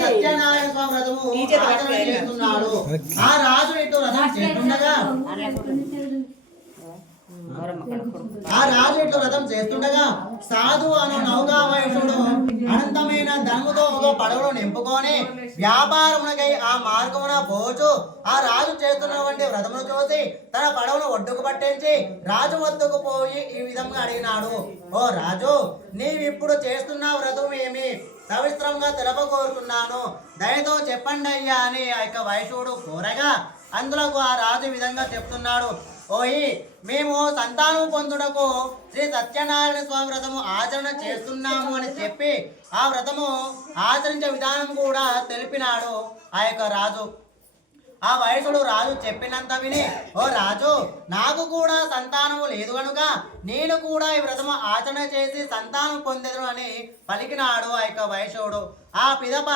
సత్యనారాయణ స్వామి వ్రతము ఆచరణ చేస్తున్నాడు. ఆ రాజు ఇటు వ్రతం చేస్తుండగా ఆ రాజు ఇట్లు వ్రతం చేస్తుండగా సాధు అను నౌకా అనంతమైన ధనముతో ఒక పడవను నింపుకొని వ్యాపారమునకై ఆ మార్గమున పోచు ఆ రాజు చేస్తున్నటువంటి వ్రతమును చూసి తన పడవను ఒడ్డుకు పట్టించి రాజు వద్దకు పోయి ఈ విధంగా అడిగినాడు. ఓ రాజు నీవిప్పుడు చేస్తున్న వ్రతం ఏమి? సవిస్తరంగా తెలపకోరుతున్నాను దయతో చెప్పండి అయ్యా అని ఆ యొక్క వైశ్యుడు కోరగా అందులో ఆ రాజు విధంగా చెప్తున్నాడు. ఓయి మేము సంతానం పొందుటకు శ్రీ సత్యనారాయణ స్వామి వ్రతము ఆచరణ చేస్తున్నాము అని చెప్పి ఆ వ్రతము ఆచరించే విధానం కూడా తెలిపినాడు ఆ యొక్క రాజు. ఆ వయసుడు రాజు చెప్పినంత విని ఓ రాజు నాకు కూడా సంతానము లేదు కనుక నేను కూడా ఈ వ్రతము ఆచరణ చేసి సంతానం పొందేదను అని పలికినాడు ఆ యొక్క వయసుడు. ఆ పిదప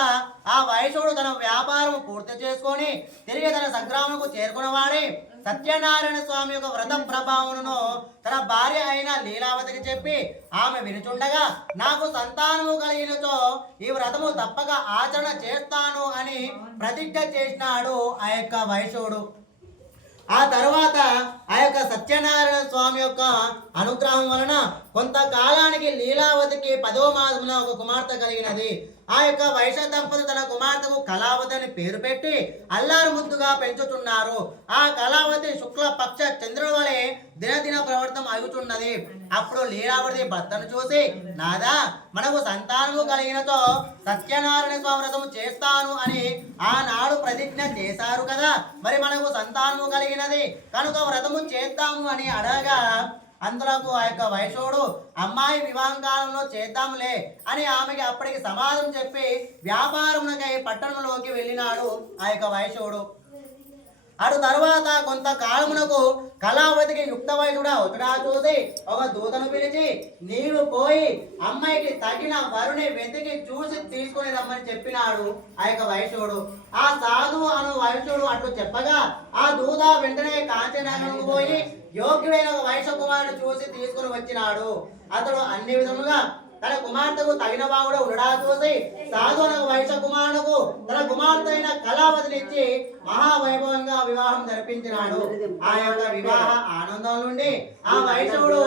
ఆ వయసుడు తన వ్యాపారం పూర్తి చేసుకొని తిరిగి తన సంగ్రామకు చేరుకున్నవాడే సత్యనారాయణ స్వామి యొక్క వ్రత ప్రభావమును తన భార్య అయిన లీలావతికి చెప్పి ఆమె వినుచుండగా నాకు సంతానము కలిగినతో ఈ వ్రతము తప్పక ఆచరణ చేస్తాను అని ప్రతిజ్ఞ చేసినాడు ఆ యొక్క వైశవుడు ఆ తర్వాత ఆ యొక్క సత్యనారాయణ స్వామి యొక్క అనుగ్రహం వలన కొంతకాలానికి లీలావతికి పదో మాసమున ఒక కుమార్తె కలిగినది. ఆ యొక్క వైశ్య దంపతి తన కుమార్తెకు కళావతి అని పేరు పెట్టి అల్లారు ముద్దుగా పెంచుతున్నారు. ఆ కళావతి శుక్ల పక్ష చంద్రుడి వలె దినదిన ప్రవర్తం అగుతున్నది. అప్పుడు లీలావతి భర్తను చూసి నాదా మనకు సంతానము కలిగినతో సత్యనారాయణ స్వామి వ్రతం చేస్తాను అని ఆనాడు ప్రతిజ్ఞ చేశారు కదా. మరి మనకు సంతానము కలిగినది. కనుక వ్రతము చేద్దాము అని అడగా అందులకు ఆ యొక్క వైశ్యుడు అమ్మాయి వివాహం కాలంలో చేద్దాంలే అని ఆమెకి అప్పటికి సమాధానం చెప్పి వ్యాపారమునకై పట్టణంలోకి వెళ్ళినాడు ఆ యొక్క వైశ్యుడు అటు తర్వాత కొంతకాలమునకు కళావతికి యుక్త వయసుడా చూసి ఒక దూతను పిలిచి నీవు పోయి అమ్మాయికి తగిన వరుని వెతికి చూసి తీసుకుని రమ్మని చెప్పినాడు ఆ యొక్క వైశ్యుడు ఆ సాధు అను వైశ్యుడు అటు చెప్పగా ఆ దూత వెంటనే కాంచనగరకు పోయి యోగ్యుడైన ఒక వైశ్య కుమారుడు చూసి తీసుకుని వచ్చినాడు. అతడు అన్ని విధములుగా తన కుమార్తెకు తగిన వాగుడు ఉండడా చూసి సాధు అనే వైశ్య కుమారుడుకు తన కుమార్తె అయిన కళావతినిచ్చి మహావైభవ వివాహం జరిపించినాడు. ఆ యొక్క వివాహ ఆనందం నుండి ఆ వైష్ణవుడు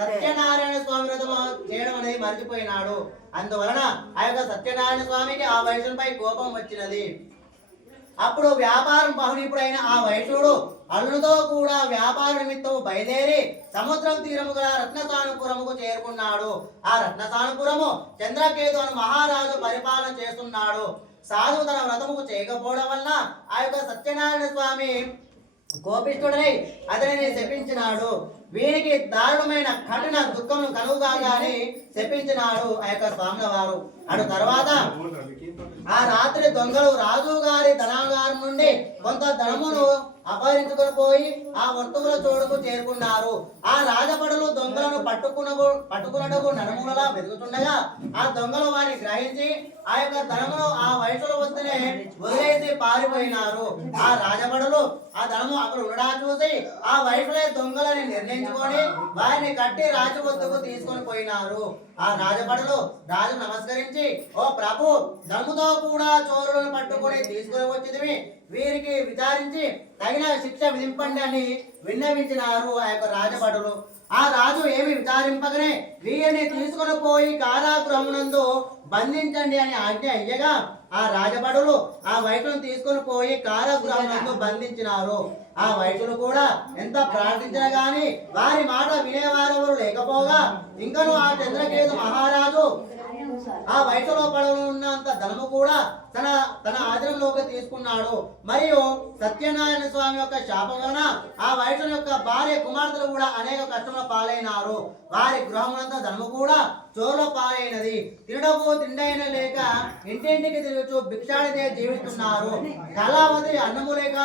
సత్యనారాయణ స్వామి వ్రతం చేయడం అనేది మర్చిపోయినాడు. అందువలన ఆ యొక్క సత్యనారాయణ స్వామికి ఆ వైష్ణవుపై కోపం వచ్చినది. అప్పుడు వ్యాపారం బహునిపుడైన ఆ వైశ్యుడు అల్లుతో కూడా వ్యాపార నిమిత్తం బయలుదేరి సముద్రం తీరము గల రత్నసానుపురముకు చేరుకున్నాడు. ఆ రత్నసానుపురము చంద్రకేతు అని మహారాజు పరిపాలన చేస్తున్నాడు. సాధువు తన వ్రతముకు చేయకపోవడం వల్ల ఆ యొక్క సత్యనారాయణ స్వామి కోపిష్ఠుడై అతనిని శపించినాడు. వీరికి దారుణమైన కఠిన దుఃఖమును కనుగాని శపించినాడు ఆ యొక్క స్వామి వారు అటు తర్వాత ఆ రాత్రి దొంగలు రాజు గారి ధనాగారం నుండి కొంత ధనమును అపహరించుకొని పోయి ఆ వస్తువుల చోటుకు చేరుకున్నారు. ఆ రాజపడులు దొంగలను పట్టుకున్న పట్టుకున్నటకు నడుములలా వెతుకుతుండగా ఆ దొంగలు వారిని గ్రహించి ఆ యొక్క ధనమును ఆ వయసులో వస్తేనే వదిలేసి పారిపోయినారు. ఆ రాజపడులు ఆ ధనము అక్కడ ఉండడా చూసి ఆ వైఫ్లే దొంగలని నిర్ణయించుకొని వారిని కట్టి రాజు వద్దకు తీసుకొని పోయినారు. ఆ రాజభటలు రాజు నమస్కరించి ఓ ప్రభు దమ్ముతో కూడా చోరులను పట్టుకొని తీసుకుని వచ్చింది వీరికి విచారించి తగిన శిక్ష విధింపండి అని విన్నవించినారు ఆ యొక్క రాజభటులు. ఆ రాజు ఏమి విచారింపగనే వీరిని తీసుకొని పోయి కారాగృహమునందు బంధించండి అని ఆజ్ఞ అయ్యగా ఆ రాజబడులు ఆ వైపును తీసుకొని పోయి కారాగృహంలో బంధించినారు. ఆ వైద్యులు కూడా ఎంత ప్రార్థించినా గాని వారి మాట వినేవారెవరు లేకపోగా ఇంకను ఆ చంద్రకేతు మహారాజు ఆ వయసులో పడవలో ఉన్నంత ధనము కూడా తన తన ఆధీనంలోకి తీసుకున్నాడు. మరియు సత్యనారాయణ స్వామి యొక్క శాపం వలన ఆ వయసు యొక్క భార్య కుమార్తెలు కూడా అనేక కష్టముల పాలైనారు. వారి గృహములంతా ధనము కూడా చోరుల పాలైనది. తినడము తిండైన లేక ఇంటింటికి తిరుగుతూ భిక్షాడితే జీవిస్తున్నారు. కళావతి అన్నము లేక